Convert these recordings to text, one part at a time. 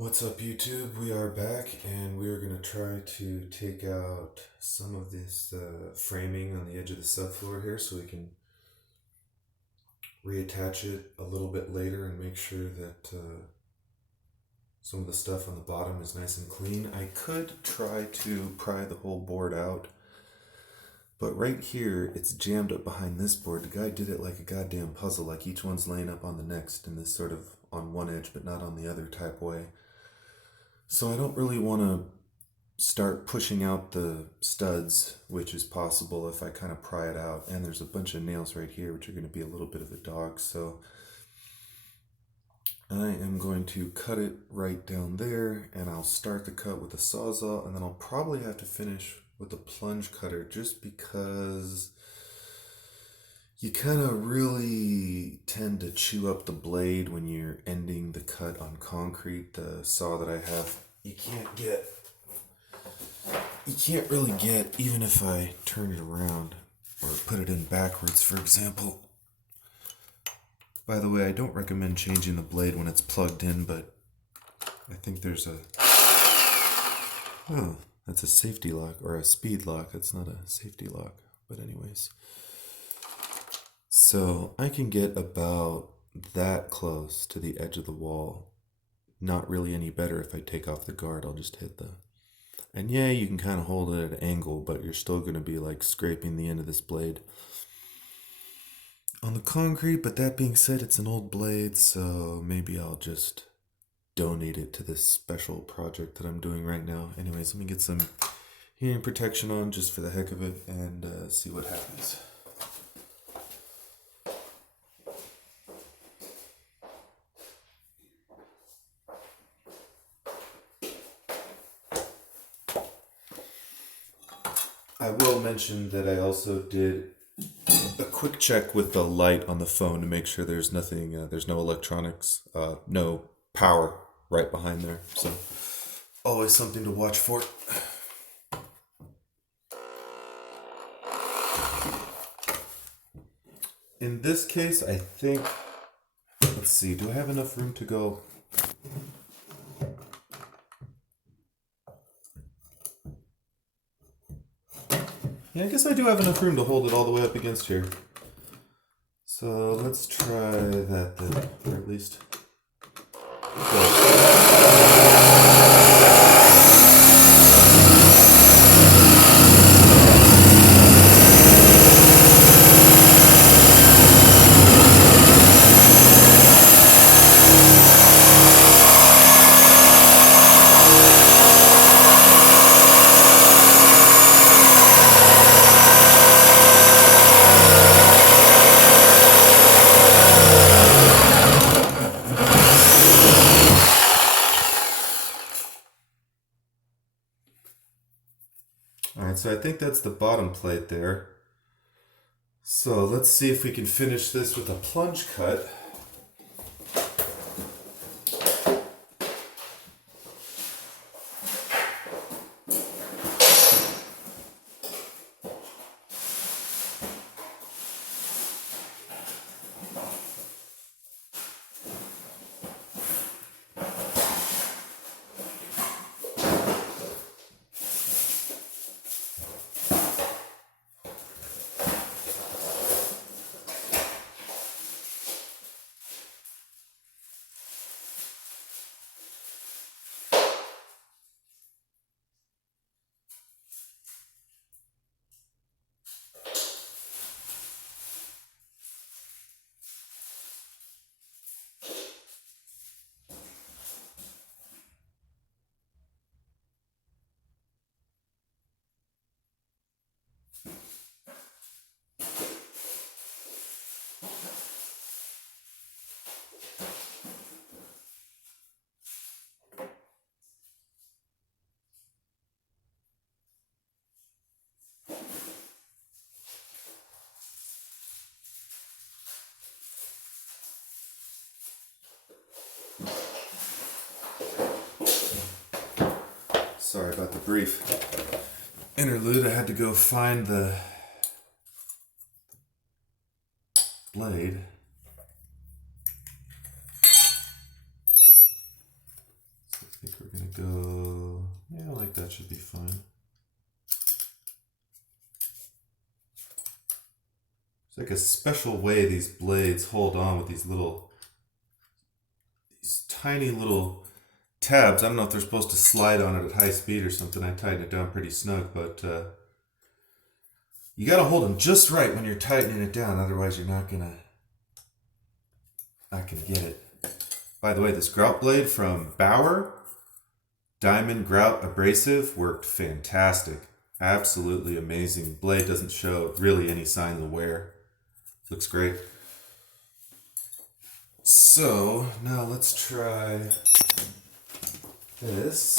What's up, YouTube? We are back and we are going to try to take out some of this framing on the edge of the subfloor here so we can reattach it a little bit later and make sure that some of the stuff on the bottom is nice and clean. I could try to pry the whole board out, but right here it's jammed up behind this board. The guy did it like a goddamn puzzle, like each one's laying up on the next in this sort of on one edge but not on the other type way. So I don't really want to start pushing out the studs, which is possible if I kind of pry it out. And there's a bunch of nails right here, which are going to be a little bit of a dog. So I am going to cut it right down there, and I'll start the cut with a Sawzall, and then I'll probably have to finish with a plunge cutter just because you kind of really tend to chew up the blade when you're ending the cut on concrete. The saw that I have, you can't really get, even if I turn it around or put it in backwards, for example. By the way, I don't recommend changing the blade when it's plugged in, but I think there's oh, that's a safety lock or a speed lock. It's not a safety lock, but anyways. So I can get about that close to the edge of the wall. Not really any better if I take off the guard. I'll just hit the... And yeah, you can kind of hold it at an angle, but you're still going to be like scraping the end of this blade on the concrete. But that being said, it's an old blade, so maybe I'll just donate it to this special project that I'm doing right now. Anyways, let me get some hearing protection on just for the heck of it and see what happens. I will mention that I also did a quick check with the light on the phone to make sure there's nothing, there's no electronics, no power right behind there. So always something to watch for. In this case, I think, let's see, do I have enough room to go? Yeah, I guess I do have enough room to hold it all the way up against here. So let's try that then, or at least... Alright, so I think that's the bottom plate there. So let's see if we can finish this with a plunge cut. Sorry about the brief interlude. I had to go find the blade. We're gonna go, yeah, like that should be fine. It's like a special way these blades hold on with these tiny little tabs. I don't know if they're supposed to slide on it at high speed or something. I tightened it down pretty snug, but you gotta hold them just right when you're tightening it down, otherwise you're not gonna get it. By the way, this grout blade from Bauer, Diamond Grout Abrasive, worked fantastic. Absolutely amazing. Blade doesn't show really any signs of wear. Looks great. So now let's try this.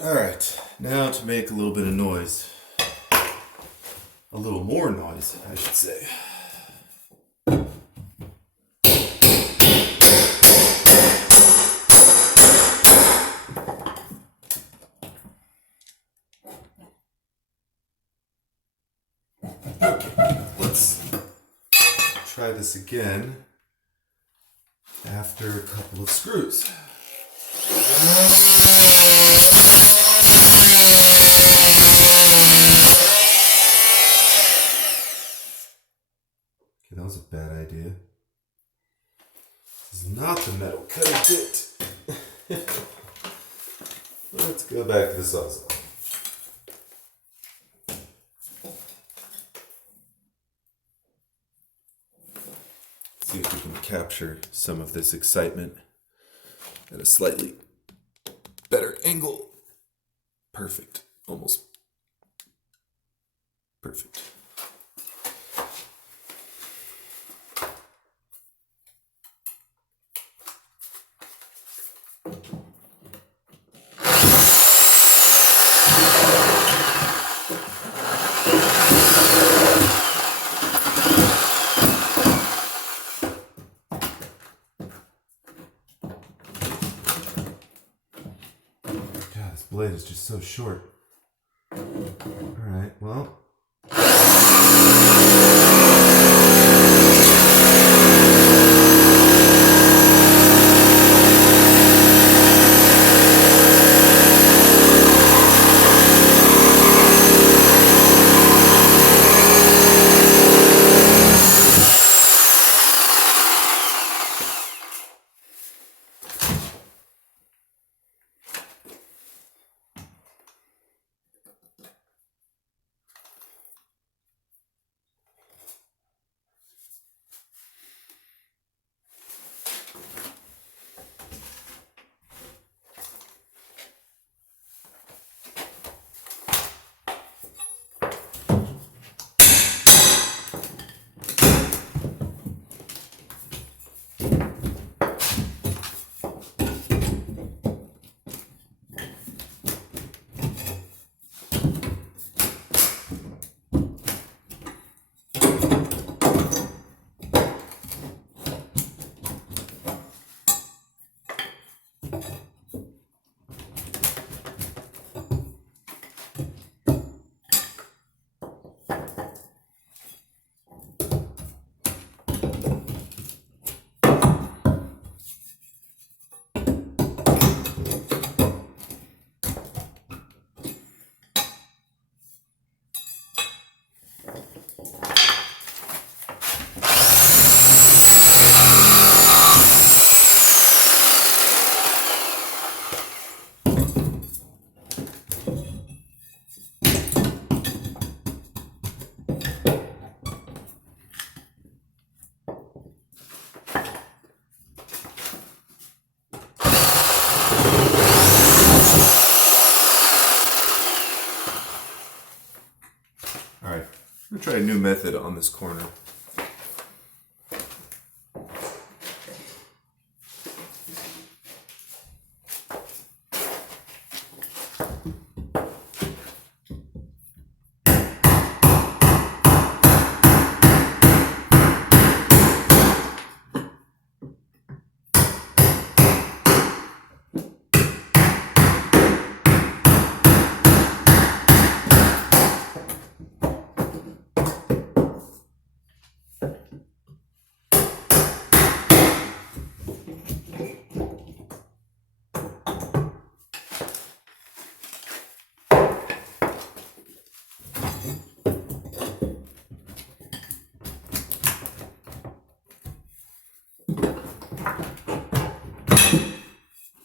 Alright, now to make a little bit of noise. A little more noise, I should say. Okay, let's try this again after a couple of screws. Okay, that was a bad idea. This is not the metal cutting bit. Let's go back to the Sawzall. See if we can capture some of this excitement at a slightly better angle. Perfect. Almost perfect. This blade is just so short. Alright, well. I'm gonna try a new method on this corner.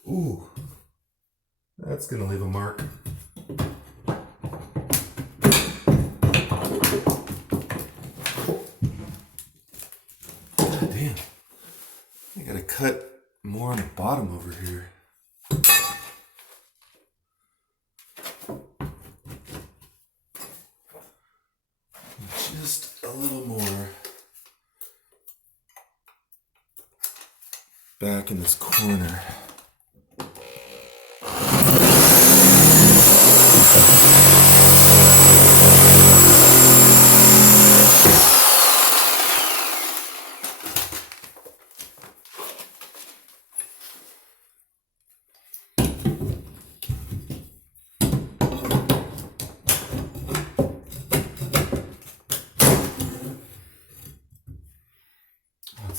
Ooh, that's gonna leave a mark. God damn. I gotta cut more on the bottom over here. Just a little more back in this corner.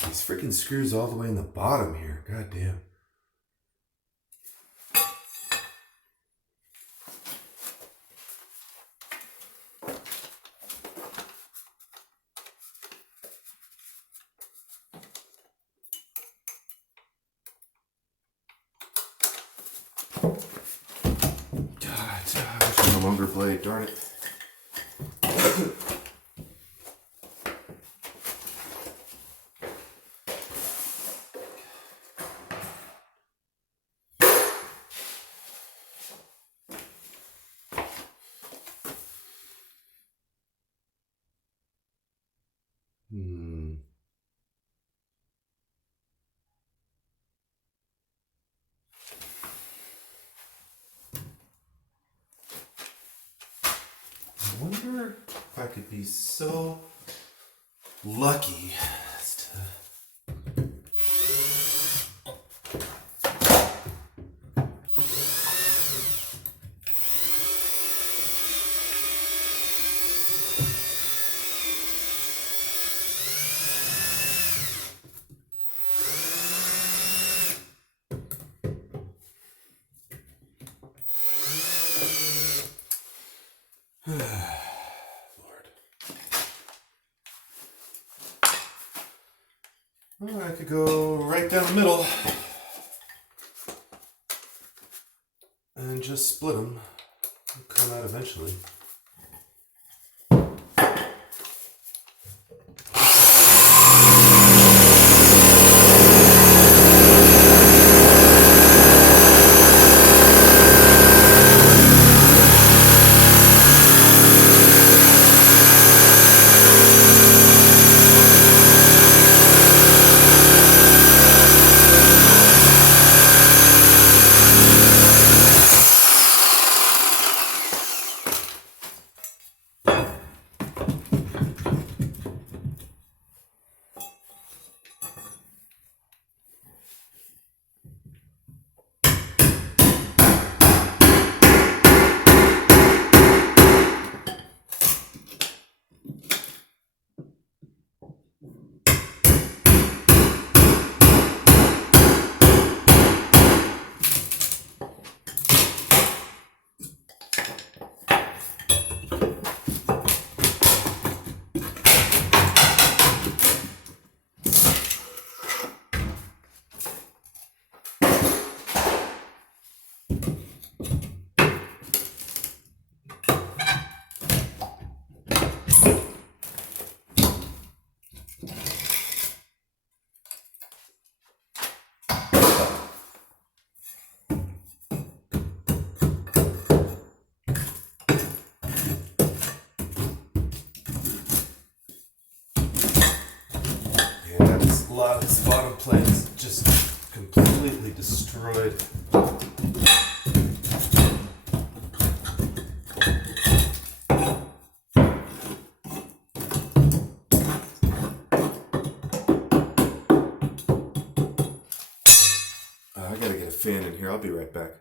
These freaking screws all the way in the bottom here. God damn. God, I wish I had a longer blade, darn it. I wonder if I could be so lucky as to... Well, I could go right down the middle and just split them. They'll come out eventually. A lot of this bottom plate is just completely destroyed. I gotta get a fan in here. I'll be right back.